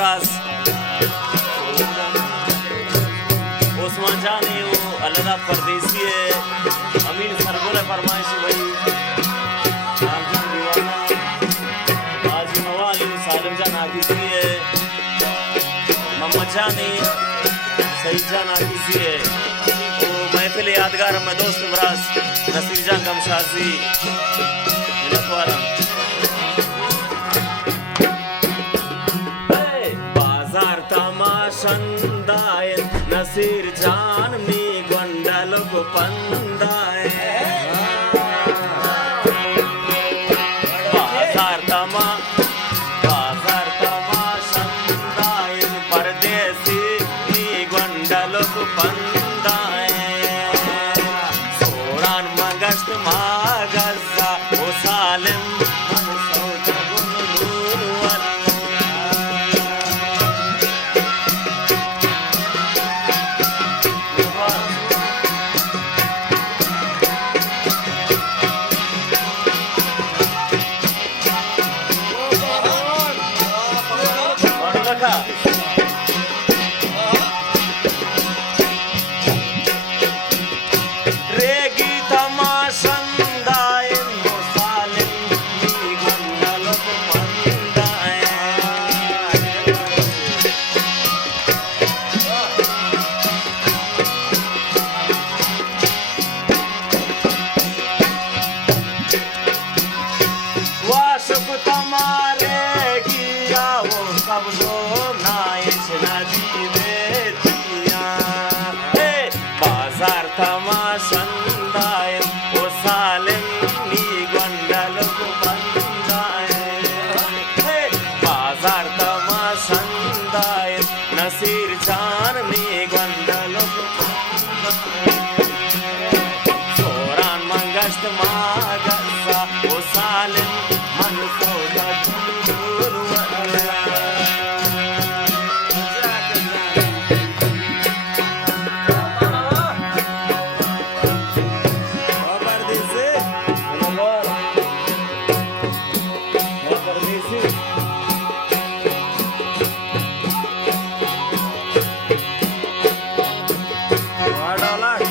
मराज ओस्मान जानी वो अल्लाह परदेसी है अमीन सरगोल फरमाइश भाई आज नवाली सालिम जान आकिसी है मोहम्मद जानी सईद जान आकिसी है वो महफिल यादगार में दोस्त मराज नसीर जान कमशाजी मिलतवारम बाजार तमाशंदाय नसीर जान मी गोंडलक पंदाय बाजार तमाशंदाय परदेसी मी गोंडलक पंदाय सोरान मगस्त मागजा ओ सालिम रेगी तमाशंदाय सालिम मी गोंडलक पंदाय वाशुक तमारे गिया वो सब जो नाइश नदी बेतिया बाजार तमाशंदाय ओ सालिम मी गोंडलक पंदाय बाजार तमाशंदाय नसीर जान मी गोंडलक सोरान मंगस्त मागसा ओ सालिम मन सौदा $1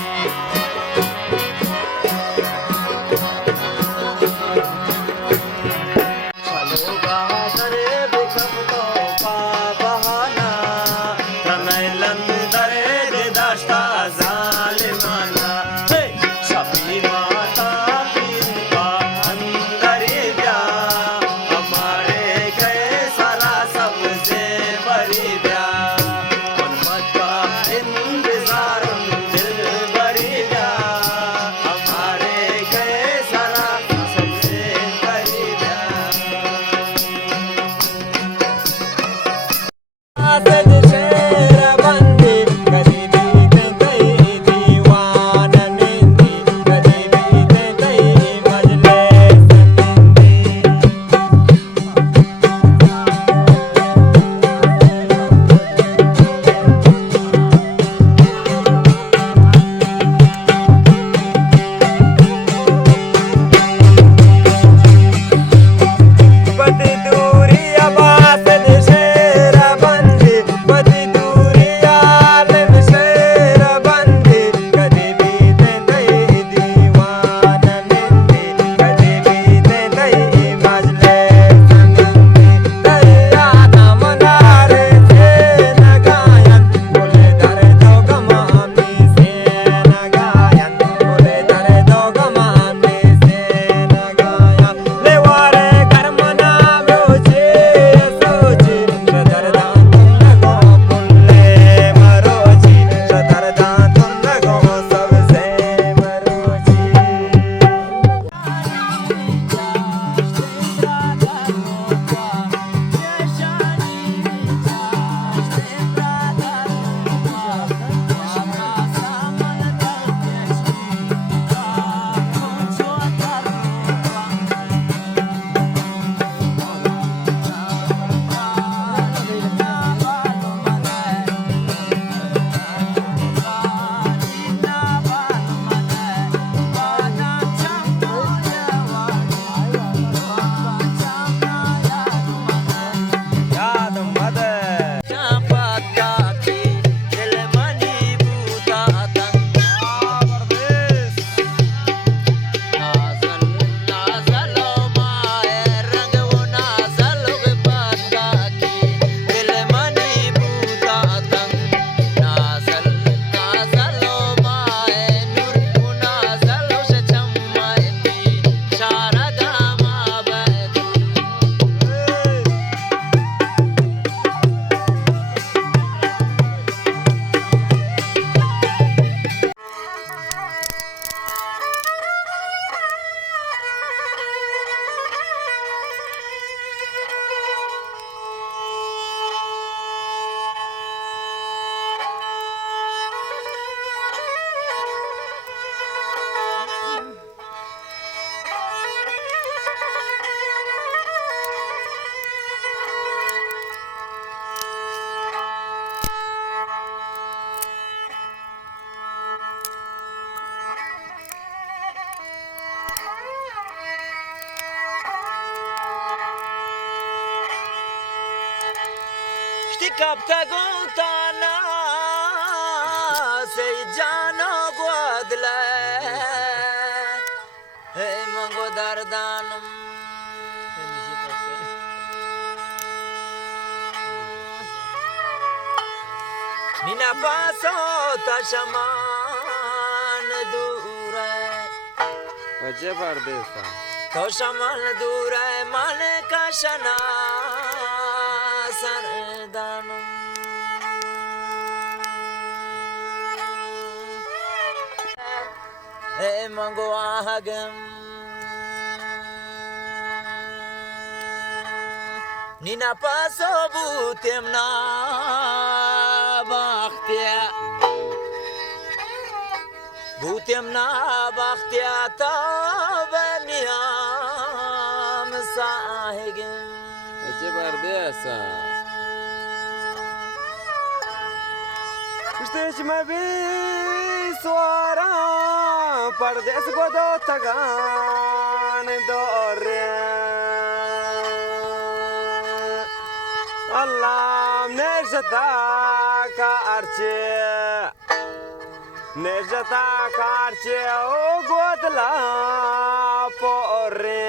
kapta gotana se jano godle he mango dardanam nina paso tashaman dure Ajay परदेसा tashaman dure man kashana sardanam he mango ahagam nina paso butemna bakhtia butemna bakhtia tabaniam sahigam Ajay परदेसा Știi mai bine soara Pardes godo tagan dore Allah nejata ka arche o godla porre